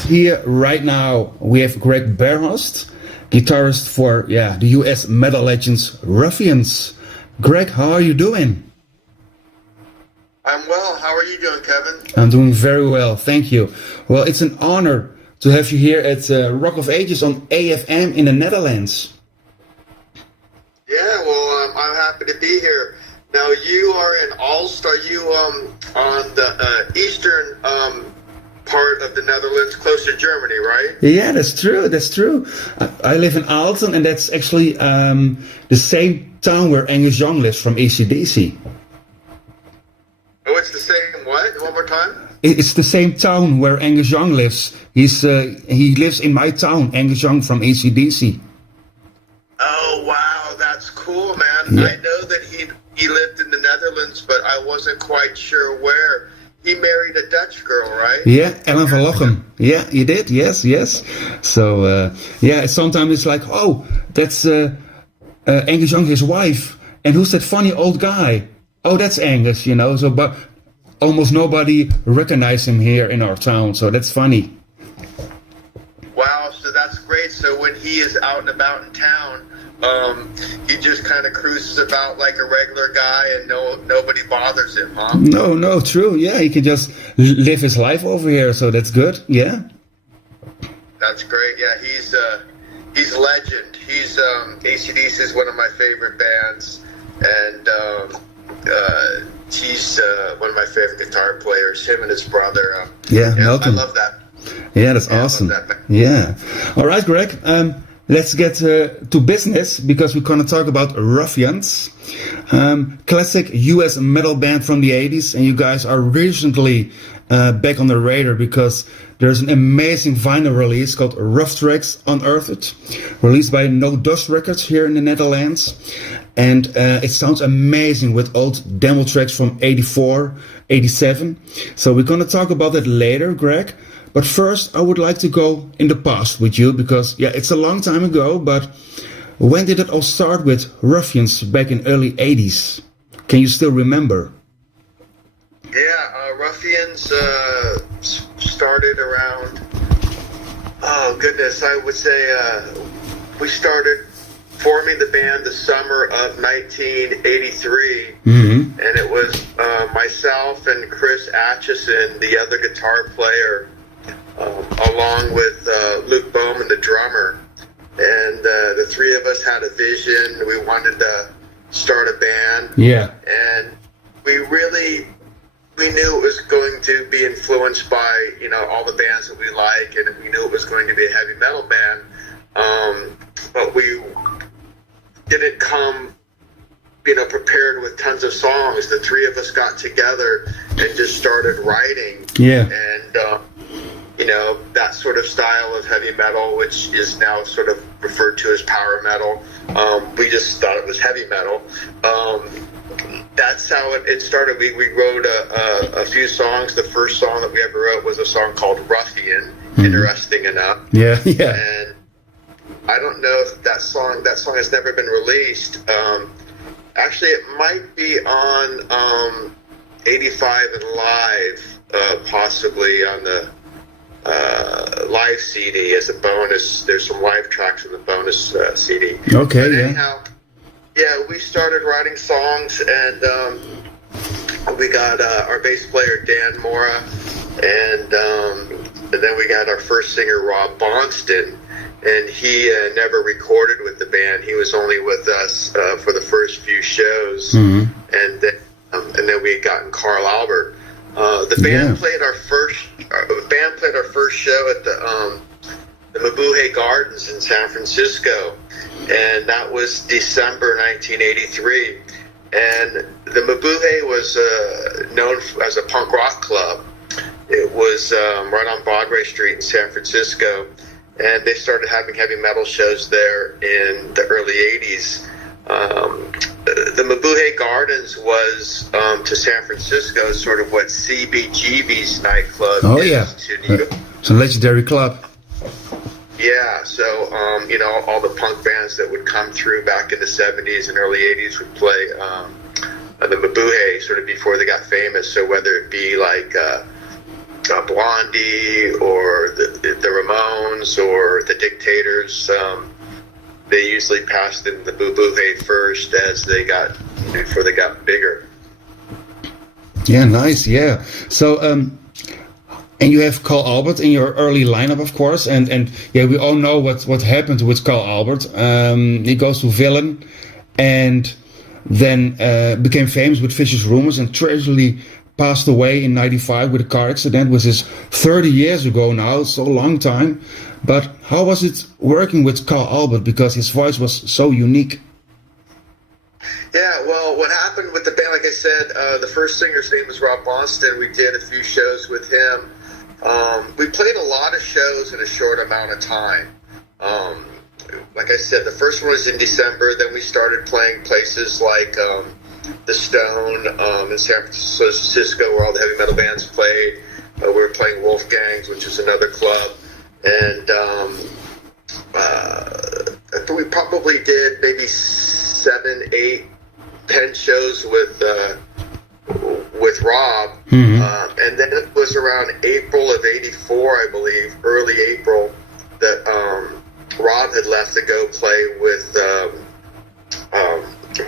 Here right now we have Craig Behrhorst, guitarist for the US metal legends Ruffians. Greg, how are you doing? I'm well. How are you doing, Kevin? I'm doing very well, thank you. Well, it's an honor to have you here at Rock of Ages on AFM in the Netherlands. Yeah, well, I'm happy to be here. Now, you are in Aalst. Are you on the eastern part of the Netherlands, close to Germany, right? Yeah, that's true. That's true. I live in Aalten, and that's actually the same town where Angus Young lives from AC/DC. Oh, it's the same what? One more time? It's the same town where Angus Young lives. He lives in my town, Angus Young from AC/DC. Oh, wow, that's cool, man. Yeah. I know that he lived in the Netherlands, but I wasn't quite sure where. He married a Dutch girl, right? Yeah, Ellen van Lochem. Yeah, he did. Yes, yes. So, sometimes it's like, oh, that's Angus Young, his wife. And who's that funny old guy? Oh, that's Angus, you know. So, but almost nobody recognized him here in our town. So that's funny. Wow, so that's great. So when he is out and about in town, he just kind of cruises about like a regular guy, and nobody bothers him, huh? No, true. Yeah, he can just live his life over here, so that's good. Yeah. That's great. Yeah, he's legend. He's AC/DC is one of my favorite bands, and he's one of my favorite guitar players. Him and his brother. Malcolm. I love that. Yeah, that's awesome. Yeah. All right, Greg. Let's get to business, because we're going to talk about Ruffians, classic US metal band from the 80s, and you guys are recently back on the radar because there's an amazing vinyl release called Ruff Tracks Unearthed, released by No Dust Records here in the Netherlands, and it sounds amazing with old demo tracks from 84, 87, so we're going to talk about that later, Greg. But first, I would like to go in the past with you, because, it's a long time ago, but when did it all start with Ruffians back in early 80s? Can you still remember? Yeah, Ruffians started around, oh goodness, I would say we started forming the band the summer of 1983, and it was myself and Chris Atchison, the other guitar player, along with Luke Bowman, the drummer, and the three of us had a vision. We wanted to start a band, and we knew it was going to be influenced by all the bands that we like, and we knew it was going to be a heavy metal band, but we didn't come prepared with tons of songs. The three of us got together and just started writing, and that sort of style of heavy metal, which is now sort of referred to as power metal. We just thought it was heavy metal. That's how it started. We wrote a few songs. The first song that we ever wrote was a song called Ruffian, interesting enough. Yeah. And I don't know if that song has never been released. Actually, it might be on 85 and Live, possibly on the live CD as a bonus. There's some live tracks in the bonus CD. Okay. But anyhow, we started writing songs, and we got our bass player Dan Mora, and then we got our first singer Rob Bonston, and he never recorded with the band. He was only with us for the first few shows, and then we had gotten Carl Albert. The band played our first show at the Mabuhay Gardens in San Francisco, and that was December 1983. And the Mabuhay was known as a punk rock club. It was right on Broadway Street in San Francisco, and they started having heavy metal shows there in the early 80s. The Mabuhay Gardens was to San Francisco sort of what CBGB's nightclub is to New York. It's a legendary club. Yeah, so all the punk bands that would come through back in the 70s and early 80s would play the Mabuhay sort of before they got famous. So whether it be like Blondie or the Rhythms or the Dictators. They usually passed in the Boo Boo Hey first before they got bigger. Yeah, nice. Yeah. So, and you have Carl Albert in your early lineup, of course, and yeah, we all know what happened with Carl Albert. He goes to Villain, and then became famous with Vicious Rumors, and tragically passed away in '95 with a car accident, which is 30 years ago now, so long time. But how was it working with Carl Albert, because his voice was so unique? Yeah, well, what happened with the band, like I said, the first singer's name was Rob Boston. We did a few shows with him. We played a lot of shows in a short amount of time. Like I said, the first one was in December. Then we started playing places like the Stone in San Francisco, where all the heavy metal bands played. We were playing Wolfgang's, which is another club. And we probably did maybe 7, 8, 10 shows with Rob. Mm-hmm. And then it was around April of '84, I believe, early April, that Rob had left to go play with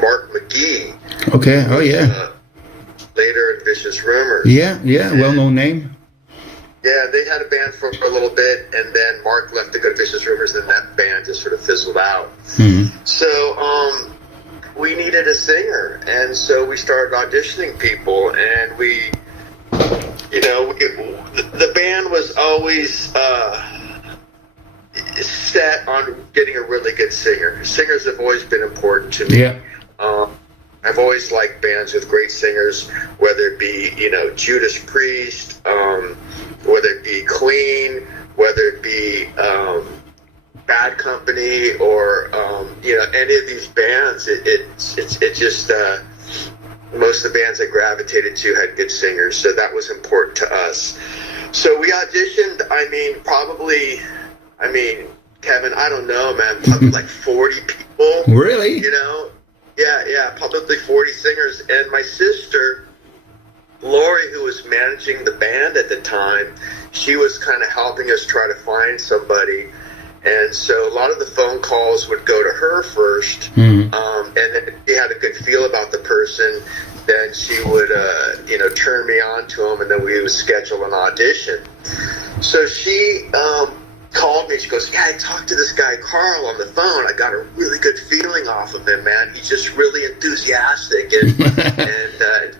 Mark McGee. Okay. Oh yeah. Later in Vicious Rumors. Yeah. Well-known name. Yeah, they had a band for a little bit, and then Mark left to go to Vicious Rumors, and that band just sort of fizzled out. Mm-hmm. So we needed a singer, and so we started auditioning people, and the band was always set on getting a really good singer. Singers have always been important to me. Yeah. I've always liked bands with great singers, whether it be, Judas Priest, whether it be Queen, whether it be Bad Company, or any of these bands. It just most of the bands I gravitated to had good singers, so that was important to us. So we auditioned. Kevin, I don't know, man, probably like 40 people. Really? Yeah, probably 40 singers. And my sister, Lori, who was managing the band at the time, she was kind of helping us try to find somebody. And so a lot of the phone calls would go to her first. Mm-hmm. And then if she had a good feel about the person, then she would, turn me on to him, and then we would schedule an audition. So she called me. She goes, "Yeah, I talked to this guy Carl on the phone. I got a really good feeling off of him, man. He's just really enthusiastic." And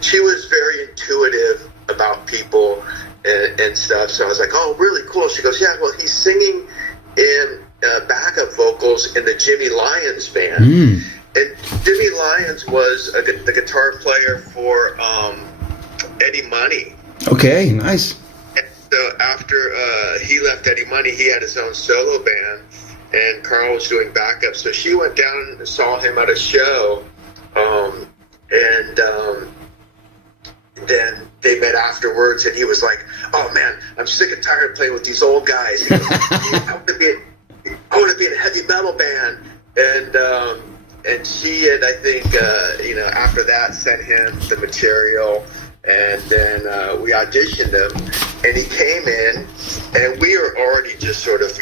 she was very intuitive about people and stuff. So I was like, "Oh, really cool." She goes, "Yeah, well, he's singing in backup vocals in the Jimmy Lyons band." Mm. And Jimmy Lyons was the guitar player for Eddie Money. Okay, nice. So after he left Eddie Money, he had his own solo band, and Carl was doing backup. So she went down and saw him at a show, and then they met afterwards, and he was like, "Oh man, I'm sick and tired of playing with these old guys. He goes, I want to be in a heavy metal band." And she had, I think, after that, sent him the material. And then we auditioned him, and he came in, and we were already just sort of,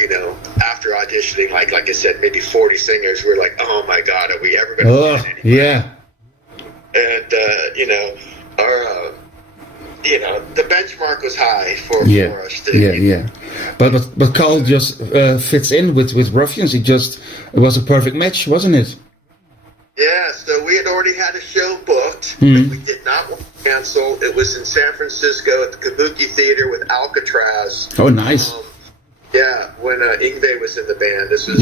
after auditioning, like I said, maybe 40 singers, we were like, "Oh my God, are we ever going to find anybody?" Yeah. And, the benchmark was high for us. Yeah. But Carl just fits in with Ruffians. It was a perfect match, wasn't it? Yeah, so we had already had a show booked, but we did not want to cancel. It was in San Francisco at the Kabuki Theater with Alcatraz. Oh, nice. When Yngwie was in the band. This was,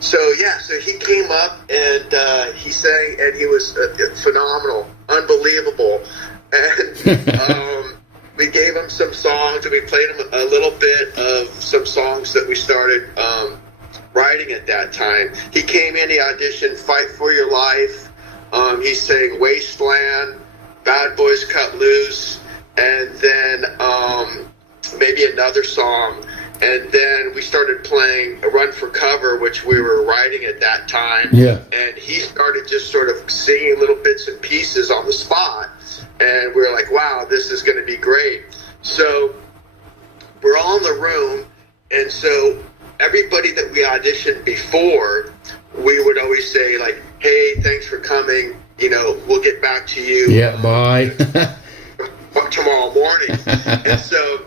so he came up and he sang, and he was phenomenal, unbelievable. And we gave him some songs, and we played him a little bit of some songs that we started writing at that time. He came in, he auditioned Fight for Your Life. He sang Wasteland, Bad Boys Cut Loose, and then maybe another song. And then we started playing Run for Cover, which we were writing at that time. Yeah. And he started just sort of singing little bits and pieces on the spot. And we were like, wow, this is going to be great. So we're in the room, and so everybody that we auditioned before, we would always say like, "Hey, thanks for coming. We'll get back to you. Yeah, bye." Tomorrow morning." And so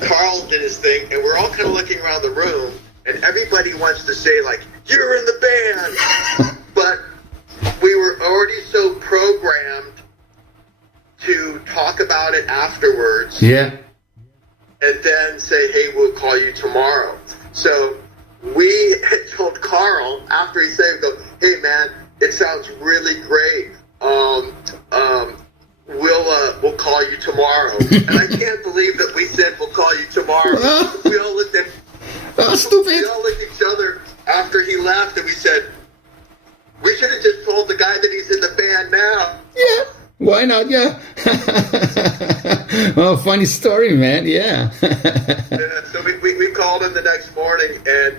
Carl did his thing, and we're all kind of looking around the room, and everybody wants to say like, "You're in the band," but we were already so programmed to talk about it afterwards. Yeah. And then say, "Hey, we'll call you tomorrow." So we had told Carl after he said, "Go, hey man, it sounds really great. We'll call you tomorrow." And I can't believe that we said we'll call you tomorrow. We all looked at Stupid. We all looked at each other after he left, and we said, "We should have just told the guy that he's in the band now." Yeah. Why not? Yeah. Well, funny story, man. Yeah. So we called him the next morning, and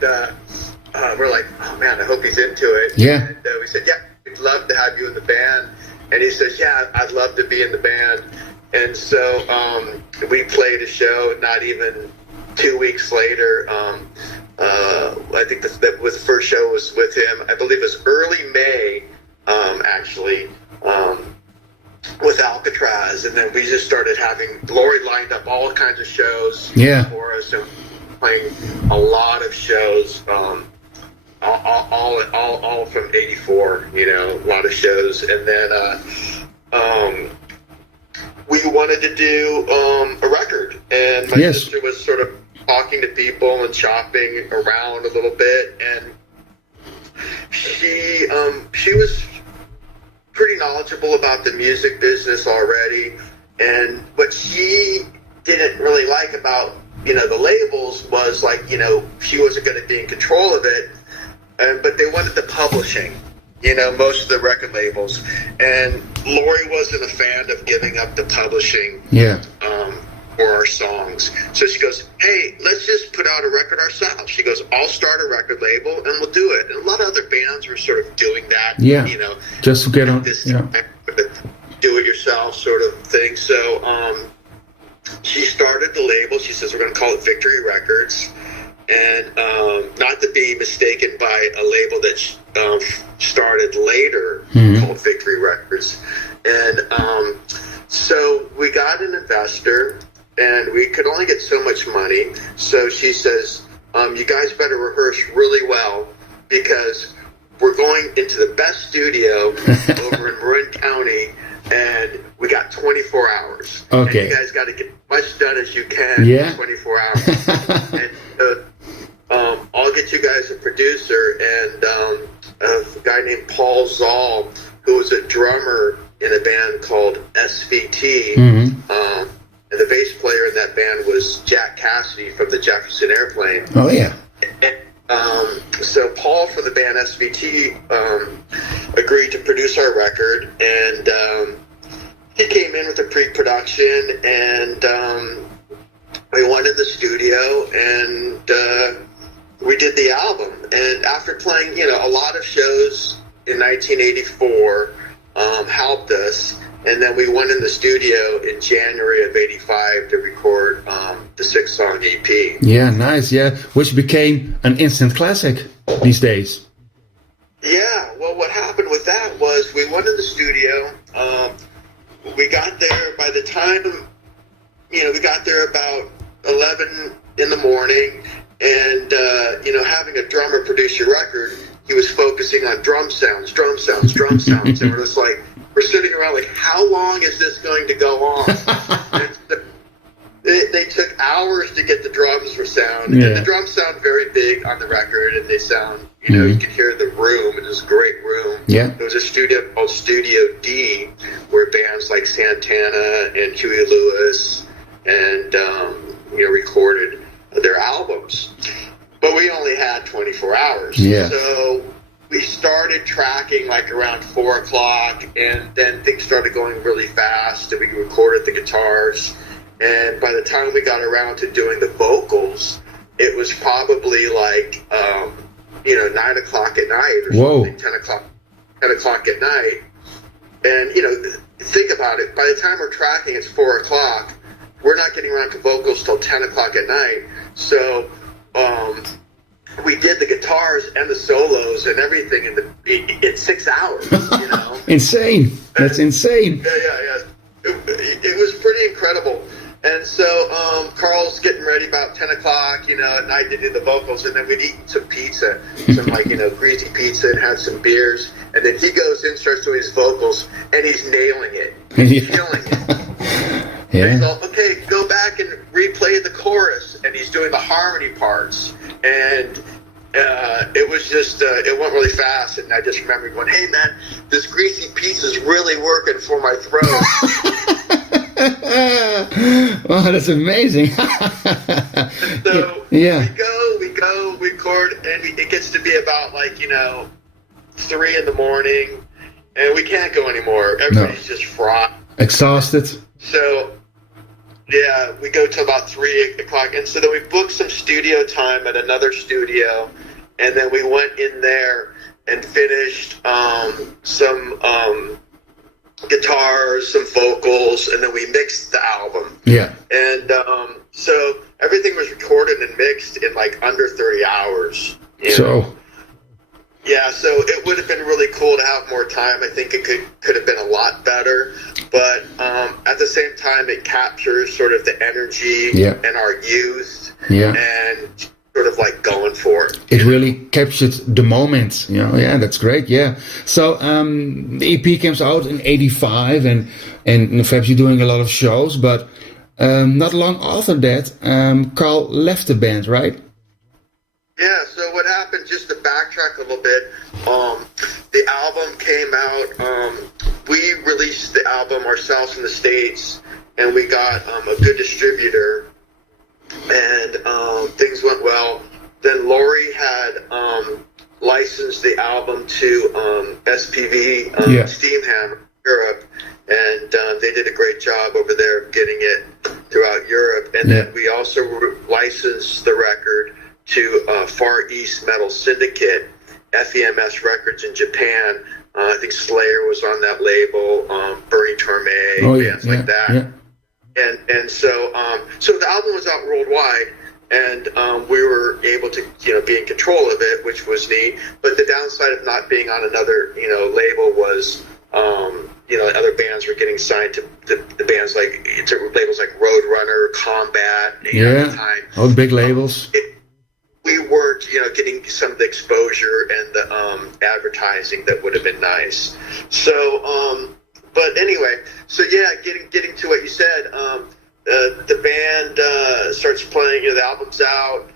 we're like, "Oh man, I hope he's into it." Yeah. And we said, "Yeah, we'd love to have you in the band." And he says, "Yeah, I'd love to be in the band." And so we played a show. Not even 2 weeks later, I think that was the first show was with him. I believe it was early May, actually. With Alcatraz, and then we just started having Lori lined up all kinds of shows for us, and playing a lot of shows, all from '84, a lot of shows, and then we wanted to do a record, and my sister was sort of talking to people and shopping around a little bit, and she was pretty knowledgeable about the music business already, and what she didn't really like about the labels was like she wasn't going to be in control of it, but they wanted the publishing, most of the record labels, and Lori wasn't a fan of giving up the publishing for our songs. So she goes, "Hey, let's just put out a record ourselves." She goes, "I'll start a record label and we'll do it." And a lot of other bands were sort of doing that, just to get on this do-it-yourself sort of thing. So she started the label. She says, "We're going to call it Victory Records," and not to be mistaken by a label that started later called Victory Records. And so we got an investor, and we could only get so much money. So she says, "You guys better rehearse really well, because we're going into the best studio over in Marin County, and we got 24 hours. Okay. And you guys got to get as much done as you can in 24 hours. And I'll get you guys a producer," and a guy named Paul Zoll, who was a drummer in a band called SVT. And the bass player in that band was Jack Cassidy from the Jefferson Airplane. Oh, yeah. And, so Paul from the band SVT agreed to produce our record, and he came in with a pre-production, and we went in the studio, and we did the album. And after playing, a lot of shows in 1984, helped us. And then we went in the studio in January of '85 to record the 6-song EP. Yeah, nice. Yeah, which became an instant classic these days. Yeah. Well, what happened with that was we went in the studio. We got there by the time, we got there about 11 in the morning, and having a drummer produce your record, he was focusing on drum sounds, and we're just like. We're sitting around like, how long is this going to go on? They took hours to get the drums for sound. Yeah. And the drums sound very big on the record, and they sound, you could hear the room. It was a great room. Yeah. There was a studio called Studio D, where bands like Santana and Huey Lewis and, recorded their albums. But we only had 24 hours. Yeah. So we started tracking like around 4 o'clock, and then things started going really fast, and we recorded the guitars. And by the time we got around to doing the vocals, it was probably like, 9 o'clock at night or something, 10 o'clock at night. And, think about it. By the time we're tracking, it's 4 o'clock. we're not getting around to vocals till 10 o'clock at night. So we did the guitars and the solos and everything in 6 hours, you know. Insane. That's insane. Yeah. It was pretty incredible. And so Carl's getting ready about 10 o'clock, you know, at night to do the vocals, and then we'd eat some pizza, some like, you know, greasy pizza, and have some beers. And then he goes in, starts doing his vocals, and he's nailing it. He's killing it. Yeah. And he's all, okay, go back and replay the chorus. And he's doing the harmony parts. And it was just, it went really fast. And I just remember going, hey, man, this greasy pizza's really working for my throat. Oh, that's amazing. So yeah. we go, we record, and it gets to be about like, you know, 3 in the morning, and we can't go anymore. Everybody's just fried. Exhausted. So, yeah, we go till about 3 o'clock, and so then we booked some studio time at another studio, and then we went in there and finished some guitars, some vocals, and then we mixed the album. Yeah. And so everything was recorded and mixed in like under 30 hours. So. Yeah, so it would have been really cool to have more time. I think it could have been a lot better. But at the same time, it captures sort of the energy and our youth and sort of like going for it. It really captured the moment, you know. Yeah, that's great. Yeah. So the EP comes out in '85, and perhaps you're doing a lot of shows, but not long after that, Carl left the band, right? Yeah. So what happened? Just to backtrack a little bit, the album came out. We released the album ourselves in the States, and we got a good distributor. And things went well. Then Lori had licensed the album to SPV, Steamhammer, Europe, and they did a great job over there of getting it throughout Europe. And then we also licensed the record to Far East Metal Syndicate, FEMS Records in Japan. I think Slayer was on that label, Burning Torme, bands like that. Yeah. And so the album was out worldwide, and we were able to, you know, be in control of it, which was neat. But the downside of not being on another, you know, label was, you know, other bands were getting signed to the bands like to labels like Roadrunner, Combat. You know, at the time. All the big labels. We weren't, you know, getting some of the exposure and the advertising that would have been nice. So. But anyway, so yeah, getting to what you said, the band starts playing, you know, the album's out,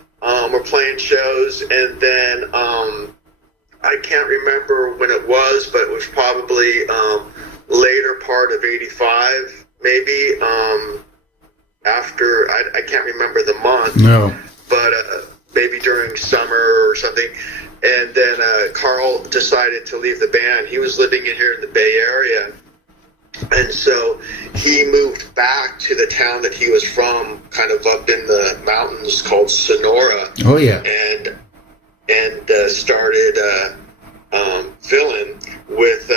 we're playing shows, and then I can't remember when it was, but it was probably later part of '85, maybe, after, I can't remember the month, but maybe during summer or something. And then Carl decided to leave the band. He was living in here in the Bay Area. And so he moved back to the town that he was from, kind of up in the mountains called Sonora. Oh, yeah. And started filling with,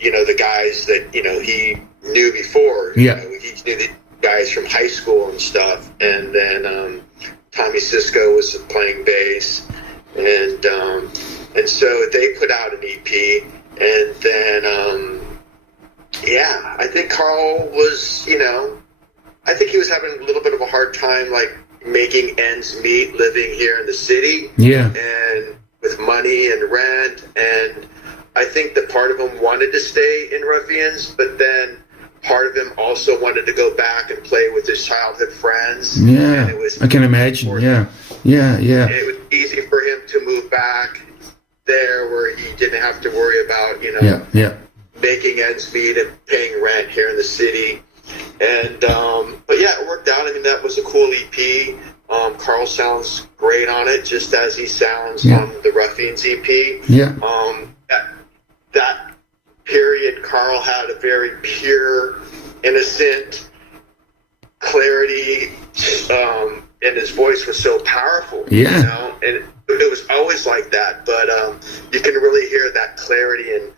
you know, the guys that, you know, he knew before. Yeah. You know, he knew the guys from high school and stuff. And then Tommy Sisko was playing bass. And so they put out an EP. And then... yeah, I think Carl was, you know, I think he was having a little bit of a hard time, like, making ends meet living here in the city. Yeah. And with money and rent. And I think that part of him wanted to stay in Ruffians, but then part of him also wanted to go back and play with his childhood friends. Yeah, and it was I can imagine. Yeah. And it was easy for him to move back there where he didn't have to worry about, you know, making ends meet and paying rent here in the city. And but yeah, it worked out. I mean, that was a cool EP. Carl sounds great on it, just as he sounds on the Ruffians EP. That period, Carl had a very pure, innocent clarity, and his voice was so powerful. You know? And it was always like that, but you can really hear that clarity and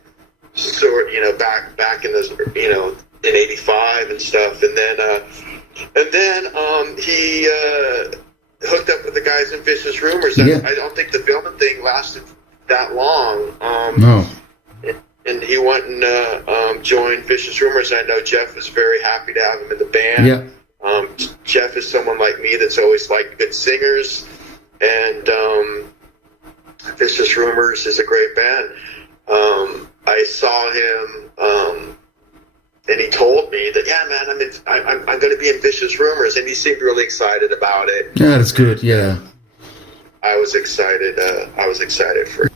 sort, you know, back in those, you know, in '85 and stuff. And then And then he hooked up with the guys in Vicious Rumors. And I don't think the filming thing lasted that long. No. And he went and joined Vicious Rumors. I know Jeff was very happy to have him in the band. Yeah. Jeff is someone like me that's always liked good singers. And Vicious Rumors is a great band. I saw him, and he told me that, yeah, man, I'm going to be in Vicious Rumors, and he seemed really excited about it. Yeah, that's good. Yeah, I was excited. I was excited for it.